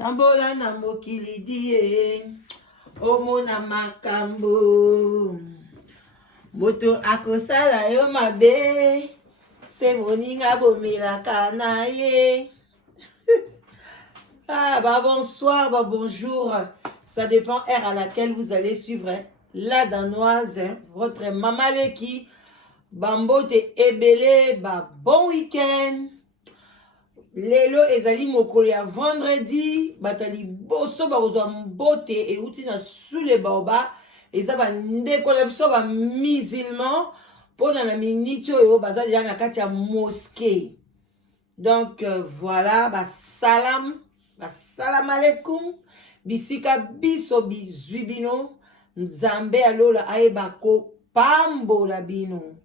Tambola na mokili die, omona makambo. Moto akosala yo mabe, se moninga bomelaka na ye. Ah, bah bonsoir, bah bonjour. Ça dépend heure à laquelle vous allez suivre la danoise, votre maman Leki. Bambote ebele, bah bon week-end. Lelo ezali mokolo ya vendredi, batali boso ba kozwa mbote e uti na sule baoba, eza ba ndeko na biso ba musulman, pona na miniti oyo bazali na kati ya mosquée. Donc voilà, ba salam alaikum, bisika biso bizwi bino, nzambe alola ayeba ko pambola bino.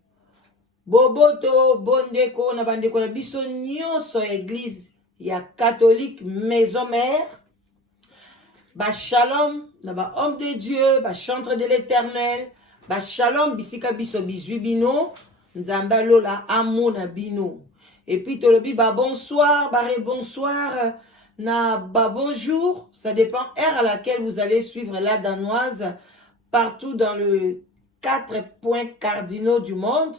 Boboto, bondeko, na bandeko na biso nyonso église ya catholique maison mère. Ba shalom, na ba homme de Dieu, ba chantre de l'éternel. Ba shalom, bisika biso bizwi bino, nzamba lola amona bino. Et puis tolobi ba bonsoir, ba bonsoir, na ba bonjour. Ça dépend heure à laquelle vous allez suivre la danoise partout dans le 4 points cardinaux du monde.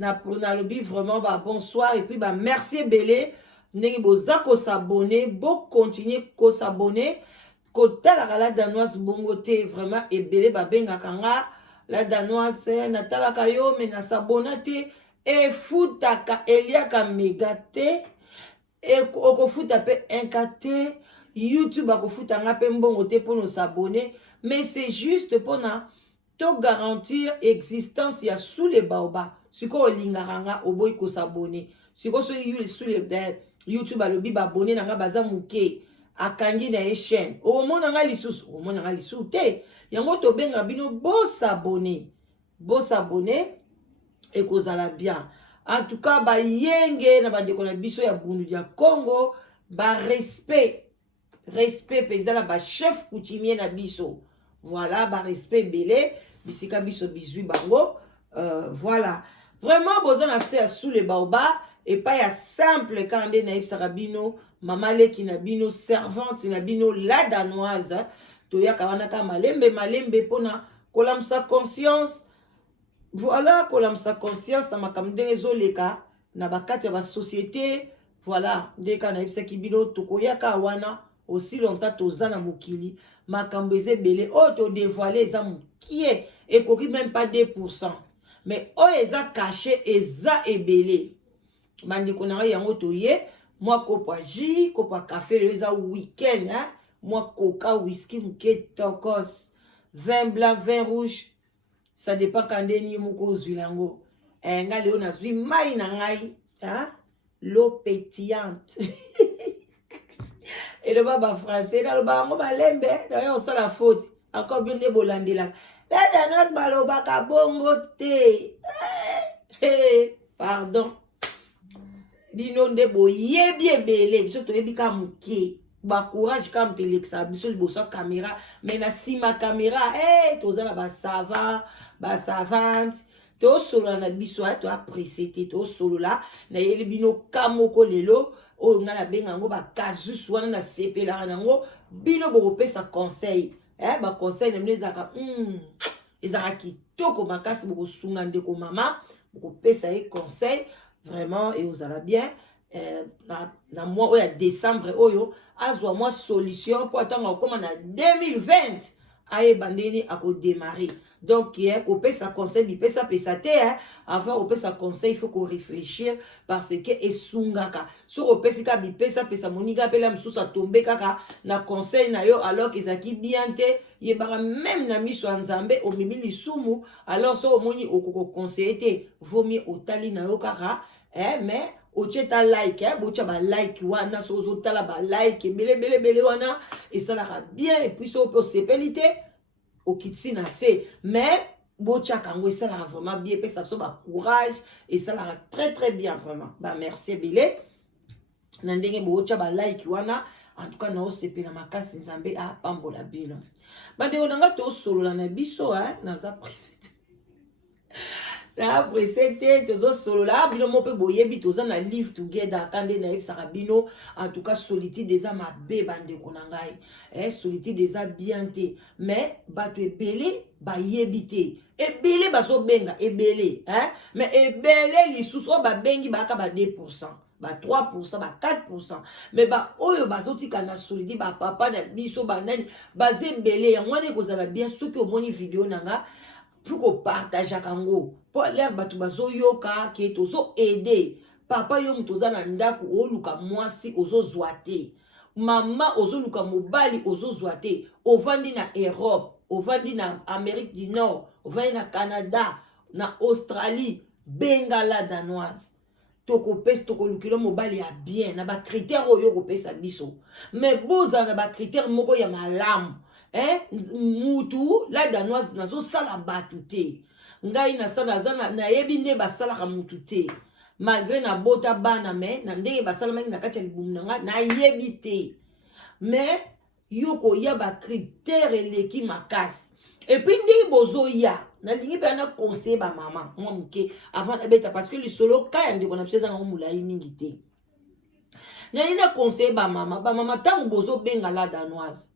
Na lobi vraiment bah bonsoir et puis bah merci belé ndenge boza ko s'abonner, bo continuer ko s'abonner kota la danoise bongo te vraiment ebele ba benga kanga la danoise na talaka yo mais na s'abonner te e futaka eliaka mega te e oko futa pe nkate YouTube ako futa nga pe mbongo te pour nous s'abonner, mais c'est juste pour na to garantir existence ya sous les baobas. Siko olingaranga oboy ko s'abonner. Siko so sous les YouTube alobi ba abonner nanga baza muke akangi na chaîne. O mona nga lisusu, o mona nga lisusu te. Yango to benga bino bo s'abonner. Bo s'abonner et kozala bien. En tout cas ba yenge na bandeko na biso ya bundu ya Congo, ba respect pendant ba chef coutumier na biso. Voilà, ba respect belé, bisika biso bizui bango. Voilà. Vraiment, besoin de sous les baobas et pas ya simple quand on naïf sarabino, maman Leki nabino, servante nabino, la danoise. Toya kawanaka malembe pona kolam sa conscience. Voilà, kolam sa conscience na makamde ezoleka na bakati ya ba société. Voilà, deka naïf sakibino tokoya kawana aussi longtemps tozana mokili makambo ezebele o to dévoiler eza mukie et koki même pas 2%. Mais oh eza caché eza ebele. Bandeko na yango toye, moi kopa ji, kopa café le eza week-end hein. Moi coca, whisky mouke tokos, vin blanc, vin rouge. Ça dépend quand ni moko zwilango. Nga leo na zwi mai na ngai, hein? L'eau pétillante. Et le baba français, dans le baba balembe, d'ailleurs on sent la faute. Encore bien de bolandela. La danoise balobaka bongo te. Pardon. Bino nde boyebi ebele. Biso toyebi ka muke. Ba courage kam telexa. Biso liboso caméra. Mais na sima caméra. Tozana ba savant. Ba savante. To solo na biso. To apprécié. To solo la. Na yeli bino kamoko lelo. O nga na benga ngo ba kazus. Wana na sepela nango. Bino boko pesa conseil. Ba conseil ne mnezaka ezaka kitoko makasi boko sunga ndeko mama boko pesa e conseil vraiment et ozala bien na mois oya décembre oyo azwa moi solution pour attendre comme na 2020 aye bandeni ako démarrer. Donc ko pesa conseil bi pesa te avant ko pesa conseil il faut qu'on réfléchir parce que esungaka so ko pesa ka bi pesa moninga pela msusa tomber kaka na conseil na yo alors que ezaki bien te yebaka même na miso nzambe o mimi lisumu alors so omoni okoko conseiller te vaut mieux otali na yo kaka mais ocheta like bocha ba like wana so ozotala ba like bele wana et ça la bien et puis so peut sepelité au kitsi na se mais bocha kango ça la vraiment bien pe ça so ba courage et ça la très bien vraiment ba merci belé na ndenge bocha ba like wana en tout cas na osepela makasi nzambe a pambola bino bande onanga to solo na biso na za précédent na presete tozo solo la bino mo pe boyebi toza na live together kande na yebisaka bino en tout cas solitude eza mabe bandeko na ngai solitude eza bien te mais bato ebele bayebi te ebele bazobenga ebele mais ebele lisusu oyo babengi baka ba 2%. Ba 3%, ba 4%. Mais ba oyo bazotika na solidi ba papa na biso ba nani baze belé ya ngwane kozala bien soki omoni vidéo nanga fuko partager kango po l'air batu bazo yoka ke tozo aider papa yo mutoza na ndaku oluka mwasi ozo zwate mama ozo luka mobali ozo zwate ovandi na Europe ovandi na Amérique du Nord ovandi na Canada na Australie bengala danoise toko pesi toko lukilo mobali ya bien na ba critère oyo ko pesa biso mais boza na ba critère moko ya malamu mutu la danoise nazo sala batu te ngai na sala zana na yebi nde basala ka mutu te malgré na bota bana mais na ndenge basala mangi na kati ya libumu nanga na yebi te mais yoko ya ba critère eleki makasi et puis ndenge bozo ya na lingi pe na conseil ba maman moi muke avant ebeta parce que le solo ka ndeko na pesa na mulai mingi te na ina conseil ba mama tangu bozo benga la danoise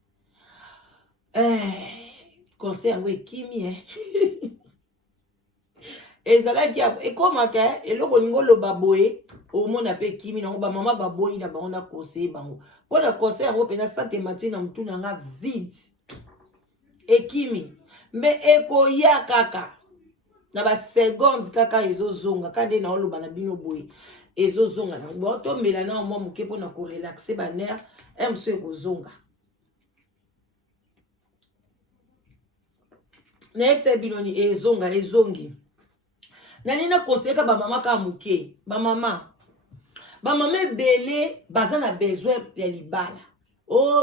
conseil yango ekimi ezalaki ekomaka eloko ningo loba boye omona pe kimi nango ba mama baboyi na bango na conseil bango mpona conseil yango mpenza sante matie na mutu nanga vide ekimi mbe ekoya kaka na ba seconde kaka ezozonga kande na oloba na bino boye ezozonga na bo to mela na mwa muke pona ko relaxer ba nerf mso ekozonga na fse biloni ezongi na nina koseka ba mama ka muke ba mama ebele baza na besoin ya libala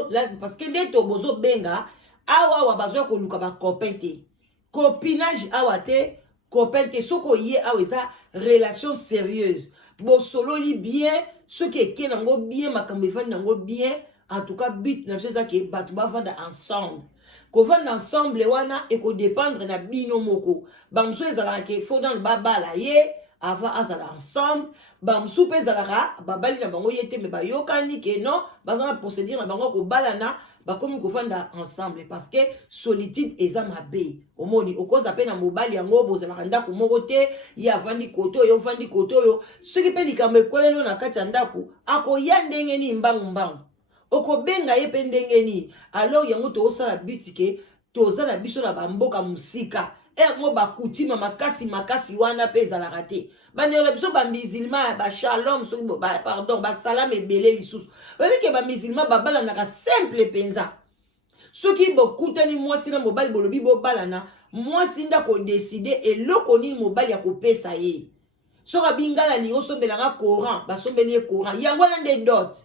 là parce que nde to bozo benga awa bazoya koluka ba copain te copinage awa te copain te soko ye awa eza relation sérieuse bosololi bien soki eke nango bien makambo efandi nango bien en tout cas but na biso eza ke bato bavanda ensemble kovanda ensemble wana ekodépendre na bino moko bamosu ezalaka ke fo dans babala ye avant azala ensemble bamosu mpe ezalaka babali na bango ye te me bayokani ke non baza na procédure na bango kobalana bakomi kovanda ensemble parce que solitude eza mabe omoni okoza pe na mobali yango bozalaka ndako moko te ye avandi kote oyo ovandi kote oyo soki mpe likambo ekolelo na kati ya ndako akoya ndenge nini mbangu okobenga ye pe ndenge nini alors yango tozosala bitike tozala biso na bamboka musika mo bakutima makasi wana pe ezalaka te bandeko biso bamisilma bashalom soki pardon basalama ebele lisusu oyebi ke bamisilma babalanaka simple mpenza soki bokutani mwasi na mobali bolobi bobalana mwasi nda kodeside eloko nini mobali ya kopesa ye soki abingala lingi osombelanga courant basombeli ye courant yango wana nde dot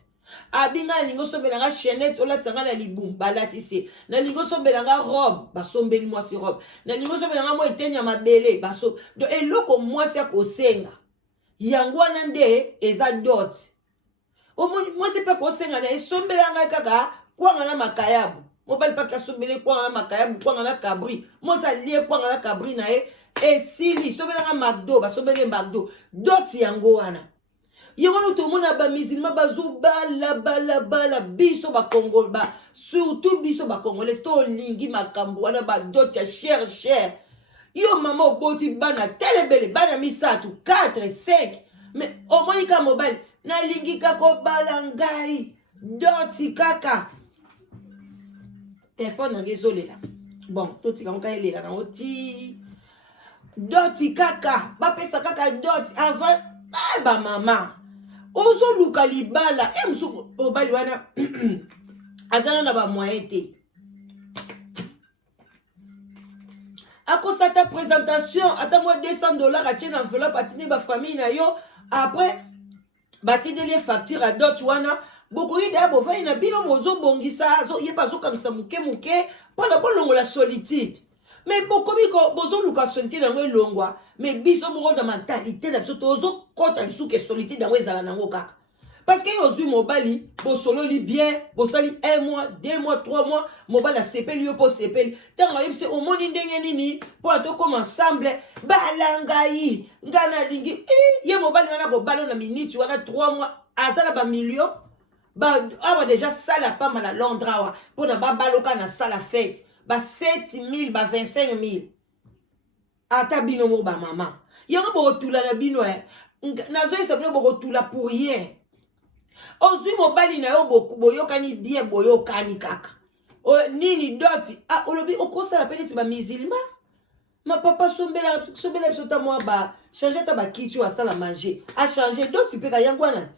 abinga na lingo sombelanga chaînette olatanga na libumu balatisi na lingo sombelanga robe basombeli mwasi robe na lingo sombelanga mo eteni ya mabele baso do eloko mwasi akosenga yango wana nde eza dot mwasi pe kosenga na esombelanga kaka kwanga na makayabu mobali pa kasombele kwanga na makayabu kwanga na cabri mosa lie kwanga na cabri na ye esili sombelanga McDo basombele McDo dot yango wana yewano to mona ba musulman bazo bala biso ba Congo ba surtout biso ba Congolais to lingi makambo wana ba dot ya cher yo mama oboti bana telebele bana misatu 4 5 mais au moins ka mobile na lingi ka ko bala ngai doti kaka téléphone ngezolela bon toti ka elela na oti doti kaka ba pesa kaka doti avant ba mama ozo luka libala msu obali wana azana na ba moyen te akosa ta présentation ata moi $200 atie na enveloppe atine ba famille na yo après batine les factures à dot wana bokoyi da bovai na bino mozo bongisa zo yeba zo kangisa muke pona bolongo la solitude mais bokomi ko bozo luka solitude na ngwe longwa mais biso moko na mentalité na biso tozo kota biso ke solitude na ngwe zala nango kaka Parce que aujourd'hui, mobali, pour solo li bien, pour sali 1 mois, 2 mois, 3 mois, mobali a sepeli yo pour sepeli. Tant que c'est au monde nini, pour être comme ensemble, balangaï, ngana lingi, ye mobali wana ko ballon na minute, wana 3 mois, azala ba million, ba déjà ça la pas mal à Londres, pour na ba baloka na sala fête, ba 7 000, ba 25 000. Ata bino mo ba maman. Yango bo tula na bino nazo yesa bino bo tula pour rien. Ozui mobali na yo boyokani bien boyokani kaka. Nini doti olobi okosala peneti ba musulman. Ma papa sombela biso ta moi ba changer ta ba kitu asala manger. A changer doti pe ka yango na.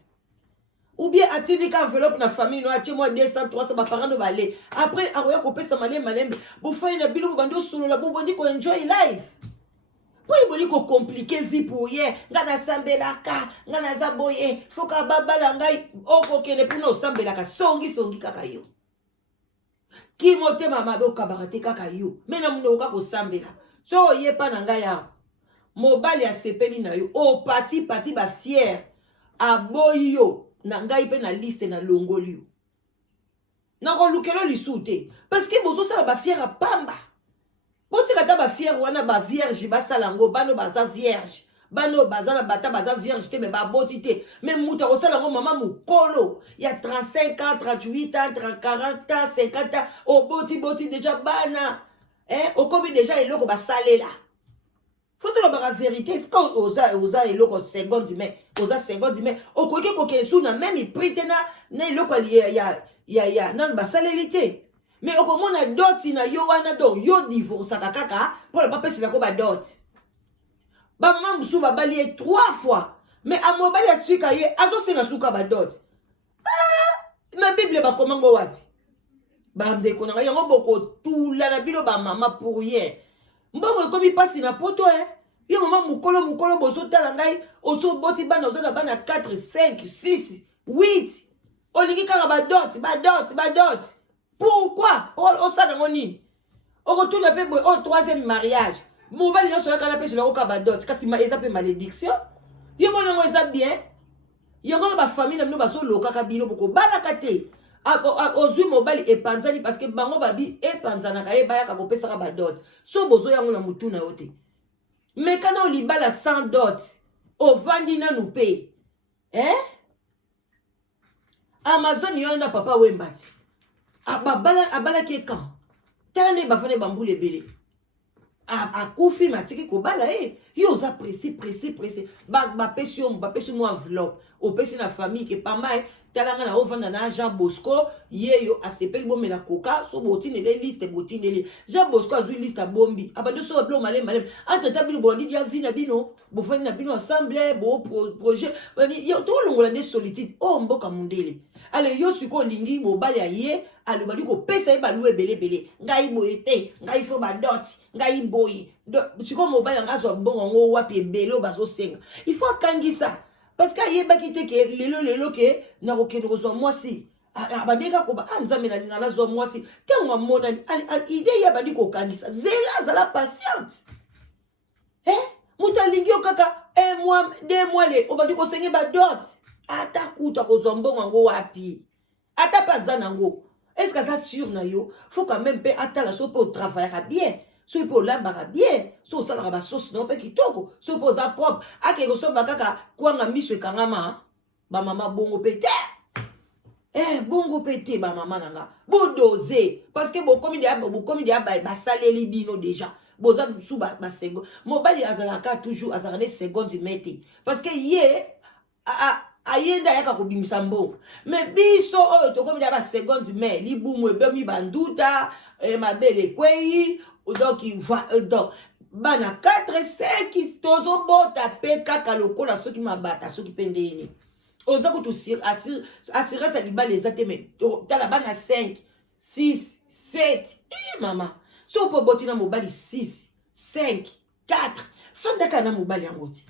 Ou bien atini ka enveloppe na famille no atie moi 200 300 ba parents no balé. Après aroya ko pesa malembe. Bo fa na bilo bando solo la bo bondi ko enjoy life. Pour les boli compliqué vie pour hier, ngana sambelaka, ngana zaboye, foka babala ngai oko kene pour no sambelaka songi kaka yo. Ki mote mama be kabarate kaka yo. Mena muno ka ko sambela. So ye pa na ngai ya. Mobali a sepeli na yo. O parti ba fier. Aboyi yo na ngai pe na liste na longoli yo. Na ko lukelo lisute parce que bozo sala ba fier a pamba. Boti kata ba fier wana ba vierge ba salango bano baza vierge bano bazana bata baza vierge te me ba boti te même muta ko salango mama mukolo ya 35 ans 38 ans 40 ans 50 ans o boti déjà bana o komi déjà eloko ba salela faut te la vérité c'est quand oza eloko seconde mais oza seconde mais o koke kokensu na même prite na eloko ya nan ba salelité. Mais au moment na dot na yo wana donc yo divorce kaka pour le papa c'est la ko ba dot. Ba maman musu ba bali 3 fois. Mais à mobali a suka ye azo senga suka ba dot. Na Bible ba komango wapi. Ba ndeko na yango boko tout la na bilo ba mama pour rien. Mbongo komi pasi na poto Yo maman mukolo bozo tala ngai oso boti bana ozo na bana 4 5 6 8. Olingi kaka ba dot. Pourquoi? On ça dans mon nid. On retourne un peu au 3e mariage. Mon bali n'a pas canapé sur le cabadot. Quand il m'a échappé malédiction. Yo mon nom est bien. Yo mon ma famille n'a pas solo kakabino beaucoup. Balakate. Ozui mobali et panzani parce que bango babi et panzana kaye baya kabope saka badot. So bozo yango na mutu na yote. Mais quand on libala sans dot, au vandi na nous paye. Amazon yon na papa wembati. Abala qui est quand tane bafane bamboule belé a koufi matiki ko bala yo za pressé ba pesio mo enveloppe o pesi na famille que pas mal talanga na ovanda na Jean Bosco yeyo a sepeli bombe la coca so botine les liste botine les Jean Bosco a zui liste bombi abando so blo malem entre tabino bondi dia vina bino bo fani na bino ensemble bo projet yo to longola ne solitude o mboka mundele ale yo suko lingi bo bali aye alobali ko pesa e balu ebele ngai boye te ngai fo ba dot ngai boye suko mobali ngazo bongo ngo wapi ebele bazo senga il faut kangisa parce que aye bakite ke lelo ke na ko kendo zo mwasi abandeka ko ba nzambe na ngala zo mwasi tengwa mona ide ya bandi ko kangisa zela zala patiente mutalingi okaka 1 mois 2 mois le obandi ko senga ba dot ata kuta ko zo mbongo ngo wapi ata pazana ngo. Est-ce que ça sûr na yo? Faut quand même payer à la sauce pour travailler bien. So pour l'embara bien. So ça la sauce non pas qui toko. So pour ça propre. A quelque chose bakaka kwa nga miso kangama. Ba mama bongo pété. Bongo pété ba mama nanga. Bo doser parce que bo komi dia ba saleli bino déjà. Boza sou ba seconde. Mobali azalaka toujours azalane seconde mètre. Parce que yé ayenda yaka kobimisa mbongo mais biso oyo tokomi na ba seconde mais libumu ebemi banduta mabele kwei donc donc bana 4 5 tozo bota pe kaka lokola soki mabata soki pendeni oza ko to assurance libala ezate mais tala bana 5 6 7 mama so po botina mobali 6 5 4 fanda kana mobali yangoti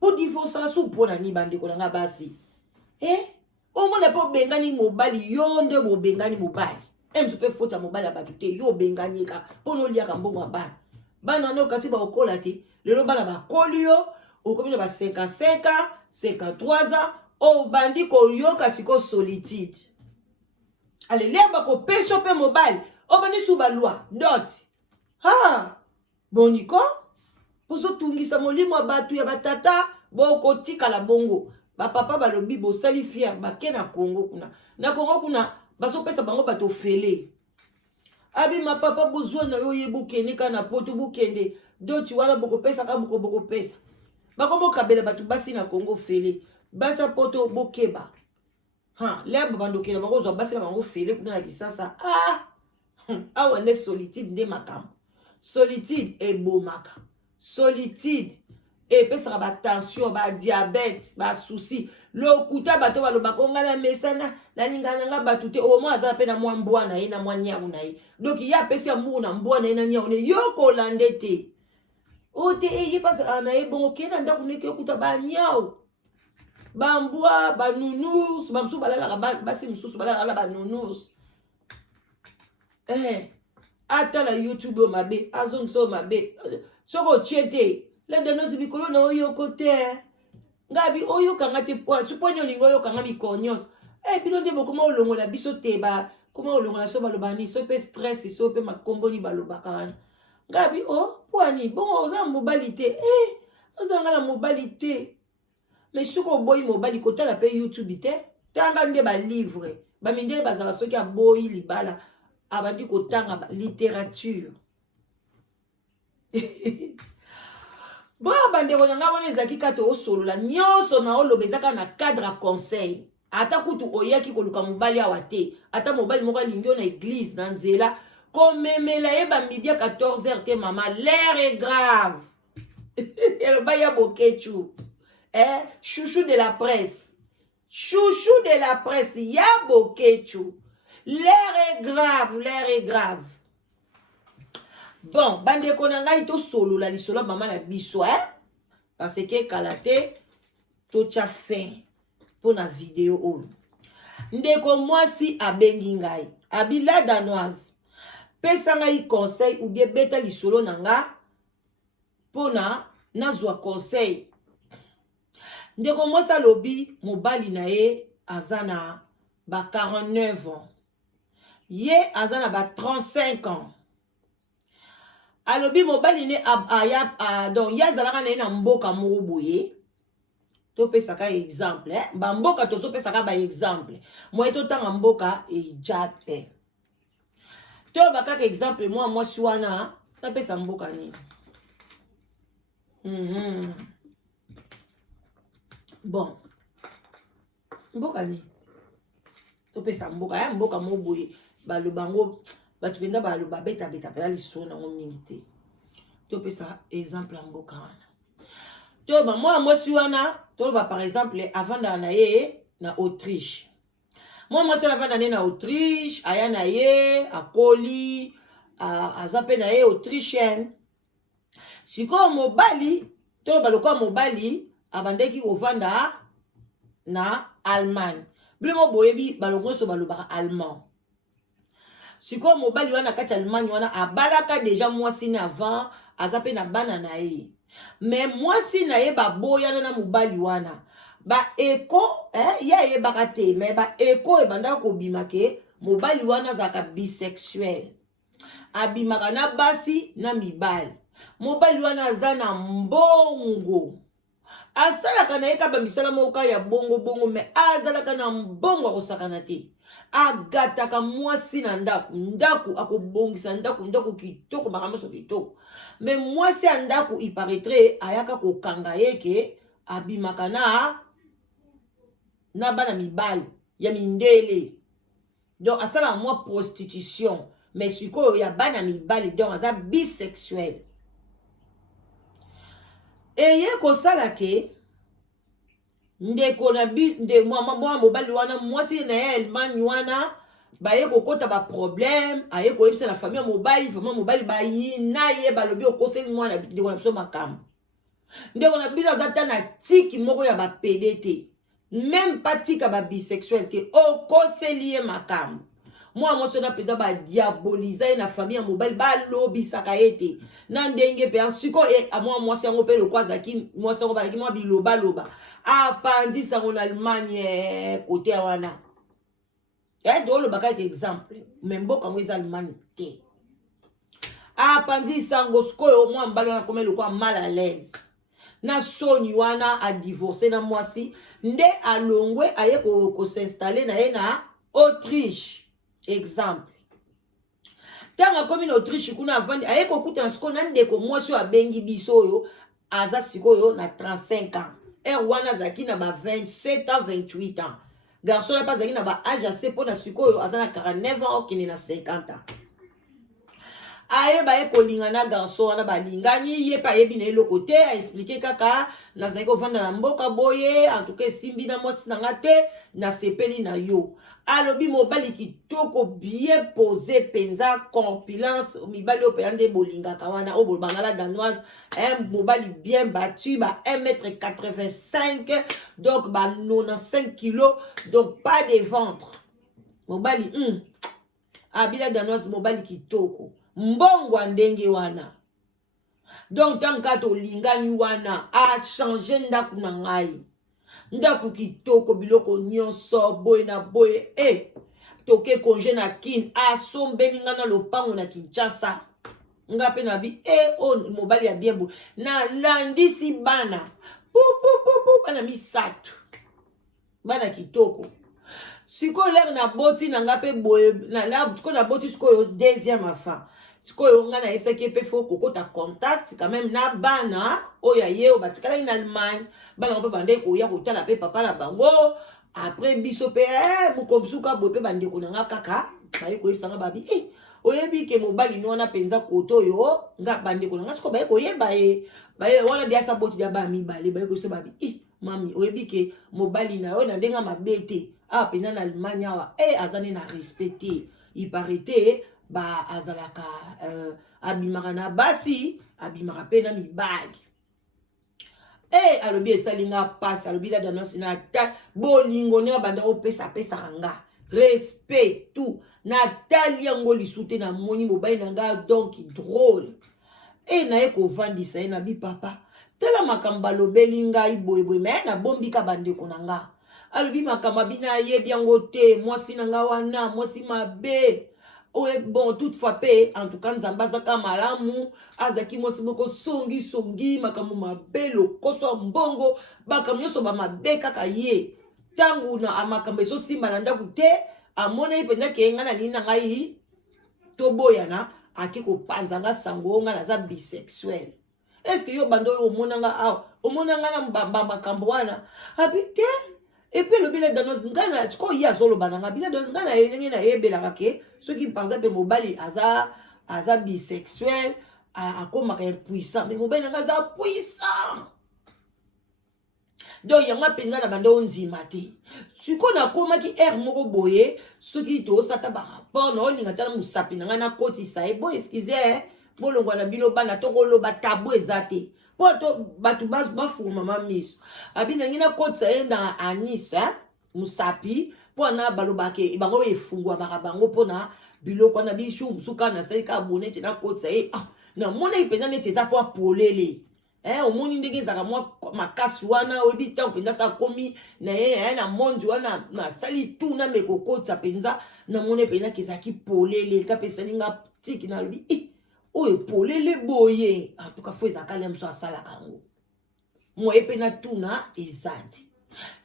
pour divorcer la soupe pour nani bande ko nga basi o mona po bengani mobali yonde bo bengani mobali mso pe fota mobali abatute yo bengani ka pono lia ka mbongo bana bana no kasi ba okola te lelo bana ba kolio o komina ba 55 ans 53 ans o bandi ko yoka siko solitude. Allez, leba ko peso pe mobile. O bandi suba loi. Dot. Ha. Boniko. Poso tungisa molimo batu ya batata. Bo kotika la bongo. Ba papa balobi bo sali fier. Ba ke na Congo kuna. Na Congo kuna. Baso pesa bango bato fele. Abi ma papa bozwa na yo yebo kende kana poto bukende. Doti wana boko pesa ka boko pesa. Bakomo kabela batu basi na Congo fele. Basa poto bokeba. Ha, leba bandokela bakozwa basi na bango fele kuna na kisasa. Ah. Awa ne solitude nde makam. Solitude e bomaka. Solitude e pesa ba tension, ba diabète, ba souci. Lokuta bato baloba konga na mesana na lingana nga batute o mo aza pe na mwa mbwana ye na mwa nyawu na ye. Donc ya pesi ya mbu na mbwana ye na nyawu ne yo ko landete. O te e ye pasa na ye bongo kena ndaku ne ke kuta ba nyawu. Ba mbwa ba nunus, ba msu balala basi msusu balala ba nunus. Ata la YouTube o mabe, azong so mabe. Soko chete, la danosi bikolo na oyo kote. Ngabi oyo kanga te po, suponyo ningo oyo kanga bikonyos. Bino nde bokoma olongo la biso teba, koma olongo la so balobani, so pe stress, so pe makombo ni balobaka. Ngabi poani, bongo oza mobilité. Oza ngala mobilité. Mais suko boyi mobali kota la pe YouTube te. Tanga nde ba livre, ba mindele bazala soki a boyi libala. Abandi kotanga littérature. Bon, bande konanga wana ezaki kato osolo la nyonso na olobezaka na cadre à conseil. Ata kutu oyaki koluka mobali awa te. Ata mobali moko alingi na église na nzela. Komemela ye bamidi à 14h te mama. L'air est grave. Eloba ya bokechu. Chouchou de la presse. Chouchou de la presse. Ya bokechu. L'air est grave, l'air est grave. Bon, bande konanga ito solo la lisolo mama la biso, parce que kalate to tcha fin pour na vidéo on. Ndeko mwasi abengi ngai, abila danoise. Pesa ngai conseil ou bien beta lisolo nanga pona nazwa conseil. Ndeko mwasi lobi mobali na ye azana ba 49 ans. Ye azana ba 35 ans. Alobi mobali ne donc ya zalaka na mboka moko boye. To pesaka exemple, ba mboka to so pesaka ba exemple. Moi to tanga mboka e jate. To bakaka exemple moi swana na pesa mboka ni. Bon. Mboka ni. To pesa mboka mboka mo boye. Balobango batu benda baloba beta pa liso na ngomingite. To pesa exemple mboka wana. To ba moi si wana to ba par exemple avant na ye na Autriche. Moi si avant na Autriche, aya na ye akoli azape na ye autrichienne. Siko mobali to ba lokwa mobali abandeki ovanda na Allemagne. Bilimo boyebi balongo so balobaka allemand. Siko mobali wana kati Allemagne wana abalaka déjà mwasi na avant azape na bana na ye. Mais mwasi na ye baboya na mobali wana. Ba eko ya ye bakate mais ba eko e banda ko bimake mobali wana zaka bisexuel. Abimaka na basi na mibali. Mobali wana zana mbongo. Asalaka na ye kaba misala moka ya bongo mais azalaka na mbongo akosakana te. Agataka mwasi na ndaku akobongisa ndaku kitoko bakamoso kitoko. Mais mwasi ya ndaku iparaîtrait ayaka kokanga yeke abimaka na bana mibali ya mindele. Donc asala mwa prostitution mais sikoyo ya bana mibali donc aza bisexuel. Eye kosala ke ndeko na mwa mobali wana mwasi na ye Allemagne wana baye kokota ba problème aye koyebisa na famille mobali vraiment mobali bayina ye balobi okoseli mwana ndeko na biso makambo. Ndeko na biso azata na tiki moko ya ba PD te. Même pas tika ba bisexuel te okoseli ye makambo. moi so na penda ba diaboliser na famille ya mobali ba lobi sakaete na ndenge pe siko a moi si yango pe le kwa zaki moi so ba ki moi biloba loba apandi sango na Allemagne côté wana do lo baka exemple même mboka mo eza Allemagne te apandi sango siko moi mbalo na komela kwa mal à l'aise na soni wana a divorcé na mwasi nde alongwe aye ko s'installer na ye na Autriche exemple tanga komi na Autriche kuna avandi aye ko kuta siko na ndeko mwasi abengi biso oyo aza sikoyo na 35 ans wana zaki na ba 27 ans 28 ans garçon na pas zaki na ba âge assez pour na sikoyo aza na 49 ans okini na 50 ans aye ba ekolinga na garçon wana balingani ye pa yebi na eloko te a expliquer kaka na zaki ovanda na mboka boye en tout cas simbi na mwasi na ngate na sepeli na yo alobi mobali kitoko bien posé penza corpulence mibali opéande bolinga kawana o bolbangala danoise mobali bien battu ba 1,85 m donc ba 95 kg donc pas de ventre mobali abila danoise mobali kitoko mbongwa ndenge wana donc tanka to lingani wana a changer ndaku na ngai ndaku kitoko biloko nyonso boy na boy toke congé na kin asombeli nga na lopango na Kinshasa nga pe na bi on mobali ya bien bo na landisi bana bana misatu bana kitoko siko ler na boti na nga pe boye na ko na boti siko deuxième affaire sikoyo nga na yebisa ki pe fo kokota contact quand même na bana oya ye o batikala in Allemagne bana ko bande ko ya kotala pe papa na bango après biso pe mukomsuka bo pe bande ko nga kaka baye ko yebisa nga babi oyebi ke mobali no na penza koto yo nga bande ko nga siko baye ko yeba baye wana dia sa boti dia ba mi bale baye ko se babi mami oyebi ke mobali na yo na ndenga mabete penza na Allemagne awa azane na respecter il paraît ba azalaka abimaka na basi abimaka pe na mibali alobi esalinga pasi alobi la danosi na ta bolingo ne banda opesa nga respect tout na tali yango lisute na moni mobali na nga donc drôle na ye kovandisa ye na bi papa tala makambo alobeli ngai boyeboye me na bombika bandeko na nga alobi makambo abina yebi yango te mwasi na nga wana mwasi mabe bon toutefois pe en tout cas nzamba zaka malamu azaki mwasi moko songi makambo mabe lokoso mbongo makambo nyonso ba mabe kaka ye tangu na makambo eso simba na ndaku te amona ye penza ke nga na lini na ngai toboyana ake kopanza nga sango nga naza bisexuel est-ce que yo bando omona nga omona nga na makambo wana habite et puis le bilan dans nos ngana ko ya solo bananga bilan dans ngana yenye na yebela kake ceux qui par exemple mobali aza bisexuel akoma ka impuissant mais mobali nga za puissant donc yanga penza na bando ndima te siko na koma ki moko boye ceux qui to sata ba rapport no linga tala musapi na ngana koti sa bo excusez bolongwa na bino bana tokolo ba tabu ezate poto batu bafuma mamiso abina ngina kotsa enda anisa musapi pona balobake bango efungwa bakabango pona biloko na bishu musuka na selika bonete na kotsa na mona ipenda neti za po polele omoni ndenge zaka mwa makasi wana oyebi ntango mpenza sa komi na ye na mondi wana nasali tu na mekokotsa mpenza na mona mpenza kezalaki polele kapesani nga tiki na lobi oyo polele boye en tout cas fo ezaka le mso asalaka yango moye pe na tuna ezadi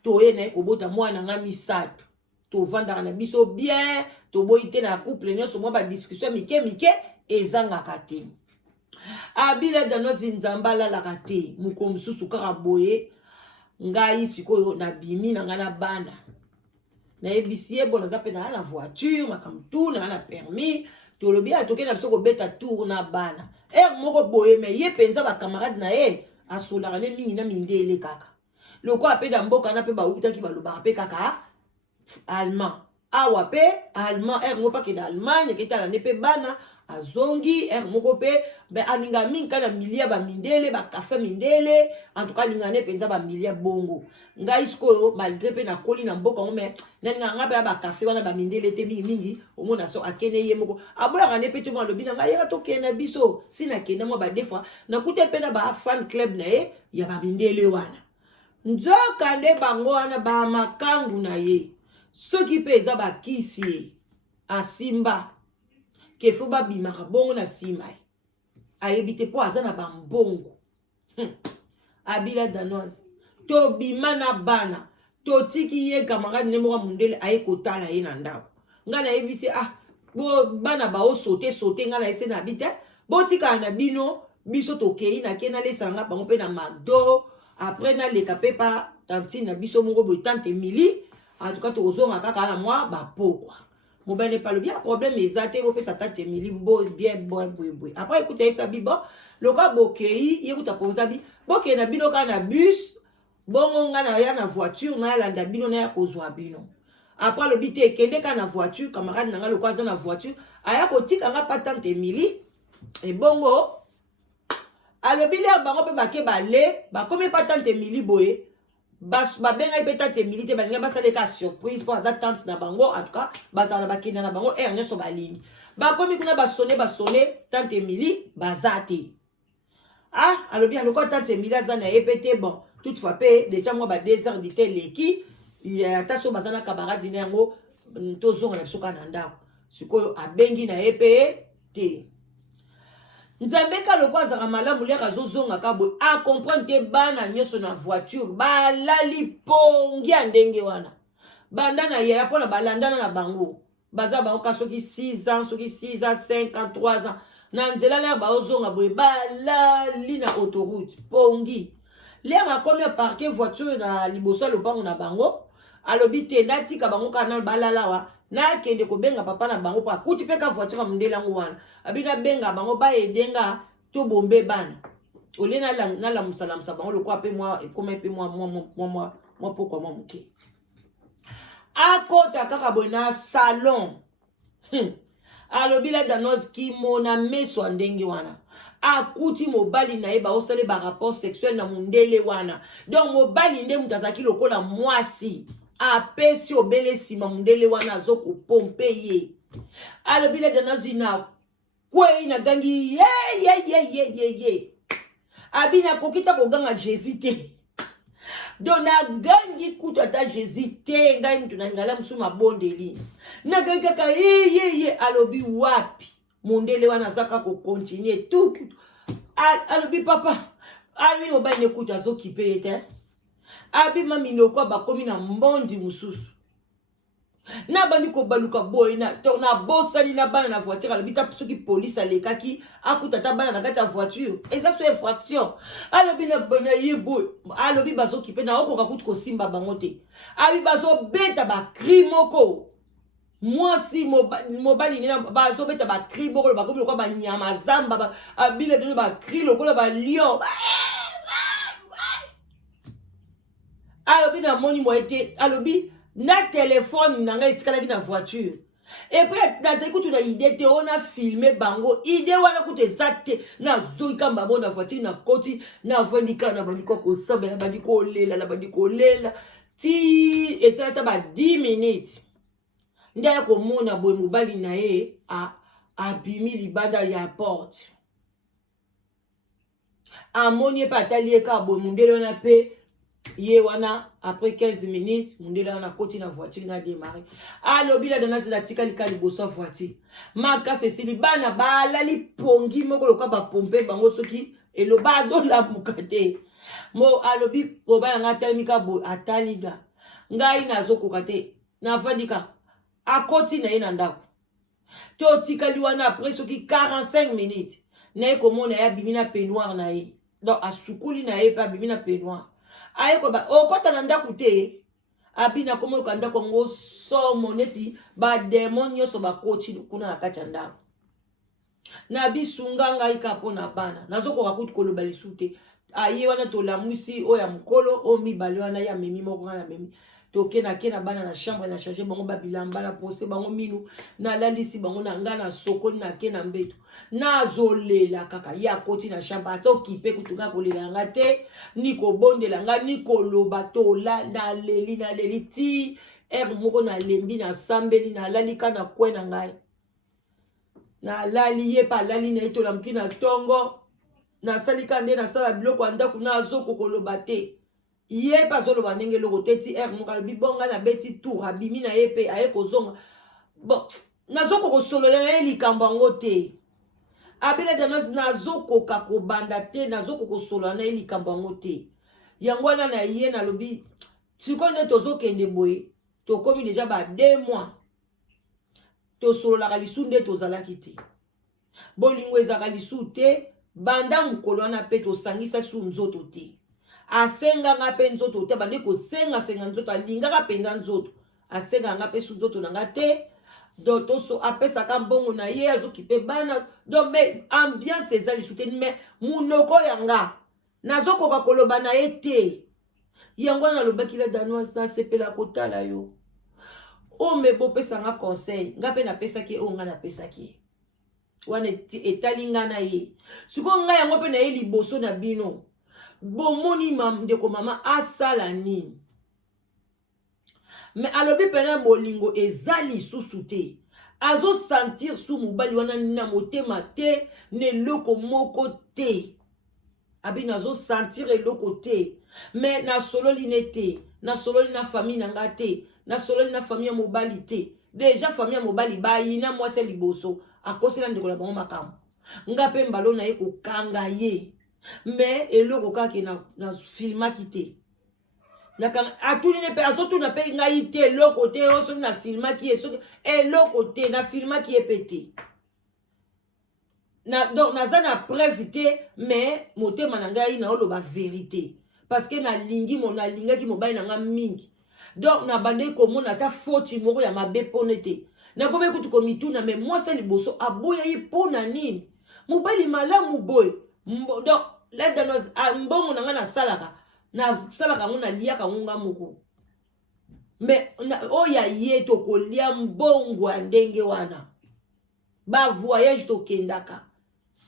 toye na ye kobota mwana nga misato tovandaka na biso bien toboyi te na couple nyonso mwa badiscussion mike ezangaka te abila danozi nzamba alalaka te moko mosusu kaka boye ngai sikoyo nabimi na nga na bana nayebisi ye bo naza mpe na na voiture makambo tu na permis tolobi atoke na biso kobeta tour na bana moko boye me ye penza bakamarade na ye asolaka ne mingi na mindele kaka lokola mpe na mboka na mpe bautaki balobaka mpe kaka allemand awa pe allemand moko ke na Allemagne ke tala ne pe bana azongi moko pe be alinga minka na milia ba mindele ba café mindele en tout cas linga ne penza ba milia bongo ngai sikoyo malgré pe na koli na mboka ngome na nga ba café wana ba mindele te mingi mingi omona so akene ye moko abola ne pe te mo lobi na ngai ya to kena biso sina kena mo ba defa na kute pe na ba fan club na ye ya ba mindele wana nzoka nde bango wana ba makangu na ye soki pe eza ba kisi asimba ke fo ba bimaka bongo na sima ayebi te po aza na bambongo abila danoise to bima na bana to tiki ye camarade ne moka mundele aye kotala ye na ndako nga na yebi se bo bana ba o sote nga na ese na bite bo tika na bino biso to kei na kena le sanga bango pe na McDo après na leka pe pa tantine na biso moko bo tante mili en tout cas to ozonga kaka na moi ba pokwa mobile pas le bien problème exact vous fait sa tante Emily bien bon après écoutez ça bibo le cas bokei écoute poser bi bokei na bino kana bus bongo nga na ya na voiture na landa bino na ya kozwa bino après le bité kende kana voiture camarade na nga le kwaza na voiture aya kotika nga pa tante Emily et bongo alobi le bango pe bake bale bakomi pa tante Emily boye benga pe tante Emily te balinga basaleka surprise pour aza tante na bango en tout cas bazala bakina na bango nyonso balini bakomi kuna basone tante Emily bazate alobi aloko tante Emily aza na ye pe te bon toutefois pe déjà moi ba 2 heures d'ité leki ata so bazana camarade na yango tozonga na biso kana ndako sikoyo abengi na ye pe te nzambe ka lokwa azaka malamu leka azozonga ka boye acomprendre te bana nyonso na voiture balali pongi ya ndenge wana banda na yeya mpona balandana na bango baza bango ka soki 6 ans soki 6 ans 5 ans 3 ans na nzela leka baozonga boye balali na autoroute pongi leka akomi aparke voiture na liboso ya lopango na bango alobi te natika bango kana balalawa na kende ko benga papa na bango pa kuti pe ka voiture mundele yango wana abina benga bango ba edenga to bombe bana olena la musala bango le kwa pe moi comme pe moi pourquoi moi muke akota kaka bona salon alobi la danoise ki mona meso ndenge wana akuti mobali na ye ba osale ba rapport sexuel na mundele wana donc mobali nde mutazaki lokola mwasi apesi obele sima mundele wana azoko pompe ye alobi la danoise na kwe na gangi ye abina kokita koganga Jésus te donc na gangi kutu ata Jésus te ngai mtu na ngala msuma bondeli na gangi kaka ye alobi wapi mundele wana zaka ko continuer tout alobi papa alobi mobali ne kutu azokipe ete abi mami lokwa bakomi na mbondi mususu na bandi ko baluka boy na bosali na bana na voiture alobi ta soki police alekaki akuta ta bana na kati ya voiture eza so infraction alobi na bana ye boy alobi bazokipe na okoka kutu kosimba bango te abi bazobeta ba cri moko mwasi mobali nina bazobeta ba cri moko bakomi lokwa ba nyama zamba abile de ba cri lokola ba lion alobi na moni mo ete alobi na téléphone na nga etikala ki na voiture et puis dans écoute na idée te on a filmé bango idée wana kutu ezate na zoika mbabo na voiture na koti na vonika na bandiko ko samba na bandiko lela ti esata ba 10 minutes ndia ko mona boy mobali na ye abimi libanda ya porte amoni pa tali ka boy mundelo na pe ye wana après 15 minutes mundela wana koti na voiture na démarrer alobi la dana la tika likali boso voiture maka sesili bana balali pongi moko loka ba pompe bango soki eloba azola mukate mo alobi obana ngata mika bo ataliga ngai nazokoka te na vandika akoti na ye na ndako to tikali wana après soki 45 minutes na komona ya bimina peignoir na ye donc asukuli na ye pa bimina peignoir aye ko ba okota na ndako te abina komo ka ndako ngo somo neti ba demon nyoso ba koti kuna na kati ya ndako na bisunga ngai ka pona bana nazokoka kuti koloba lisute aye wana to lamusi o ya mukolo o mibale wana ya memi moko na memi toke na ke na bana na chambre na charger bango ba bilamba na poste bango minu na lalisi bango na nga na sokoli na ke na mbeto na zolela kaka ya koti na chambre aso kipe kutunga kolela nga te ni kobondela nga ni koloba tola na leli ti moko na lembi na sambeli na lalika na kwe na ngai na lali ye pa lali na ito la mkina tongo na salika nde na sala biloko anda kuna azoko koloba te ye pa zoloba ndenge loko te ti moko alobi bonga na beti tour abimi na ye pe aye kozonga bon nazoko kosolola na ye likambo yango te abele danas nazokoka kobanda te nazoko solola na ye likambo yango te yango wana na ye nalobi sikoyo nde tozokende boye tokomi deja ba 2 mois tosololaka lisu nde tozalaki te bolingo ezalaka lisu te banda mokolo wana mpe tosangisa su nzoto te asenganga mpe nzoto te bande kosengasenga nzoto alingaka mpenza nzoto asenganga mpe su nzoto na nga te do toso apesaka mbongo na ye azoki mpe bana do me ambiance eza lisu te me munoko yanga nazokoka koloba na ye te yango wana alobaki la danoise nasepela kotala yo o me bopesanga conseil nga mpe napesaki ye oyo nga napesaki ye wana etali nga na ye sikoyo ngai yango mpe na ye liboso na bino bomoni ndeko mama asala nini me alobi pena molingo eza lisusu te azosentir su mobali wana na motema te na eloko moko te abi nazosentir eloko te me nasololi ne te nasololi na famille na nga te nasololi na famille ya mobali te deja famille ya mobali bayina mwasi liboso akosela ndeko na bango makambo nga mpe mbalo na ye kokanga ye me eloko kaka na filmaki te atuni ne mpe azotuna mpe ngai te eloko te oyo soki na filmaki ye soki eloko te na filmaki ye mpe te donc naza na preuve te me motema na ngai naoloba verité parce que nalingaki mobali na nga mingi donc nabandeki komona ata foti moko ya mabe mpone te nakomi kutu komituna me mwasi liboso aboya ye mpona nini mobali malamu boye donc ledanoise mbongo na nga nasalaka yango naliaka yango nga moko me oyo ye tokolia mbongo ya ndenge wana bavoyage tokendaka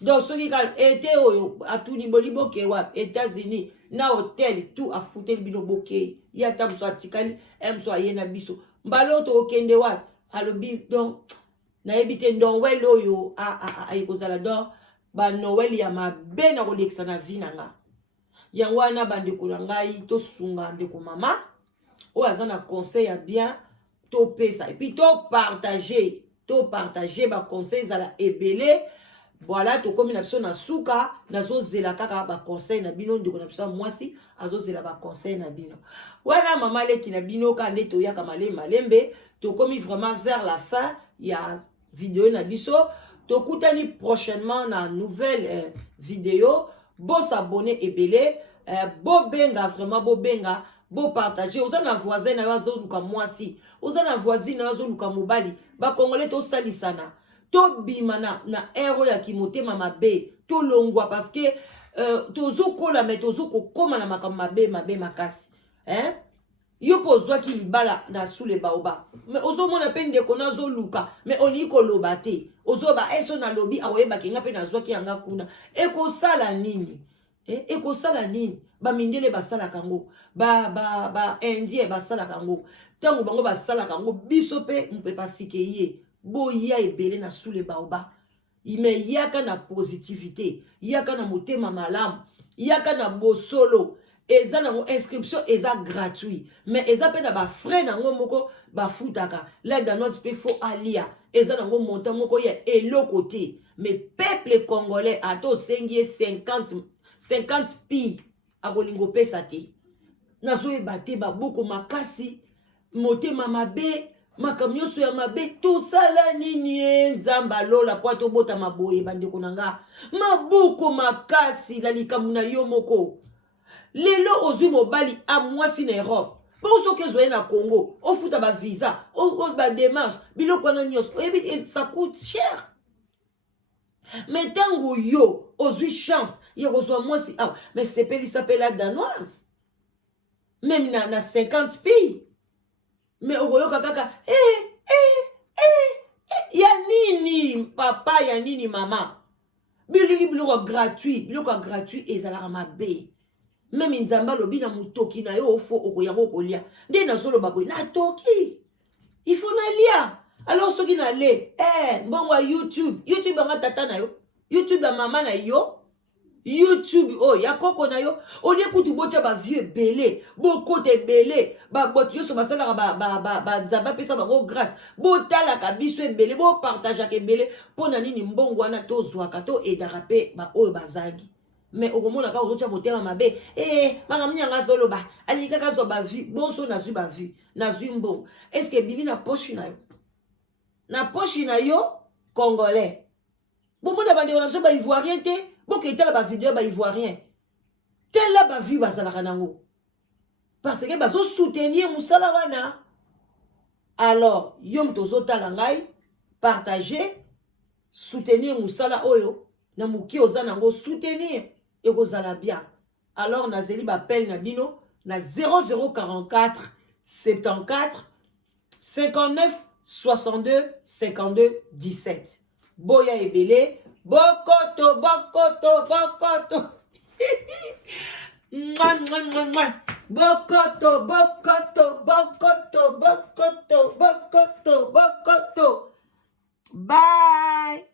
donc soki ka ete oyo atuni boli boke wapi États-Unis na hotel tout afuteli bino boke ye ata moso atikali moso aye na biso mbala oyo tokokende wapi alobi donc nayebi te nowel oyo ayekozala donc banowel ya mabe na kolekisa na vi na nga yango wana bandeko na ngai tosunga ndeko mama oyo aza na conseil ya bien topesa epuis topartage baconseil ezala ebele voilà tokomi na biso na suka nazozela kaka baconseil na bino ndeko na biso mwasi azozela baconseil na bino wana mama leki na bino ka nde toyaka malembe tokomi vraiment vers la fin ya video na biso tokutani prochainement na nouvelle vidéo s'abonner ebele bobenga vraiment bobenga partager oza na voisin na yo azoluka mwasi oza na voisine na yo azoluka mobali bakongole tosalisana tobima na ero ya kimotema mabe tolongwa parce que tozokola me tozokokoma na makambo mabe makasi yo po ozwaki libala na sule baoba me ozomona mpe ndeko nazoluka me olingi koloba te ozoba eso nalobi akoyebaki nga mpe nazwaki yanga kuna ekosala nini ekosala nini bamindele basalaka yango indien basalaka yango ntango bango basalaka yango biso mpe mpe pasike ye boya ebele na sule baoba ime yaka na positivité yaka na motema malamu yaka na bosolo eza nango inscription eza gratuit mais eza pe na ba frais nango moko bafutaka la danoise pe fo alia eza nango montant moko ya eloko te mais peuple congolais ato sengi 50 pi akolingo pesa te nazoyeba te baboko makasi motema mabe makambo nyonso ya mabe tosala nini nzambe alola po tobota maboye bandeko na nga maboko makasi na likambo na yo moko lelo ozwi mobali amwasi na Europe po soki ozoye na Congo ofuta ba visa ba démarche biloko wana nyonso oyebi ça coûte cher mais tango yo ozwi chance ya kozwa mwasi mais sepelisa pe la danoise même na 50 pays Mais okoyoka kaka ya nini papa ya nini mama biloko gratuit ezalaka mabe. Même nzamba lobi na mutoki na yo ofo okoyango kolia nde nazoloba boye na toki il faut na lia. Alors soki na le mbongo YouTube anga tata na yo, YouTube ya mama na yo, YouTube ya koko na yo, olie kutu botia ba vieux belé, bokote belé, ba bot yo so basala ba nzamba pesa bango grâce, botala ka biso belé, bo partage ke belé pona nini mbongo wana to zwaka to edaka pe ba oyo bazangi. Mais au moment où tu as voté ma bé, madame Nyanga Zoloba, ali kaka zo ba vie, bon so na zu ba vie, na zu mbon. Est-ce que bibi na poche na yo? Na poche na yo congolais. Bon mon abandé on a so ba ivoirien te, bon que tel ba vidéo ba ivoirien. Tel la ba vie ba sala kanango. Parce que ba zo soutenir musala wana. Alors, yom tozo talangai, partager, soutenir musala oyo, na muki ozanango soutenir. Et vous allez bien. Alors, Nazeli m'appelle Nabino, na 0044 74 59 62 52 17. Boya Ebele, Bokoto. Bokoto. Bye.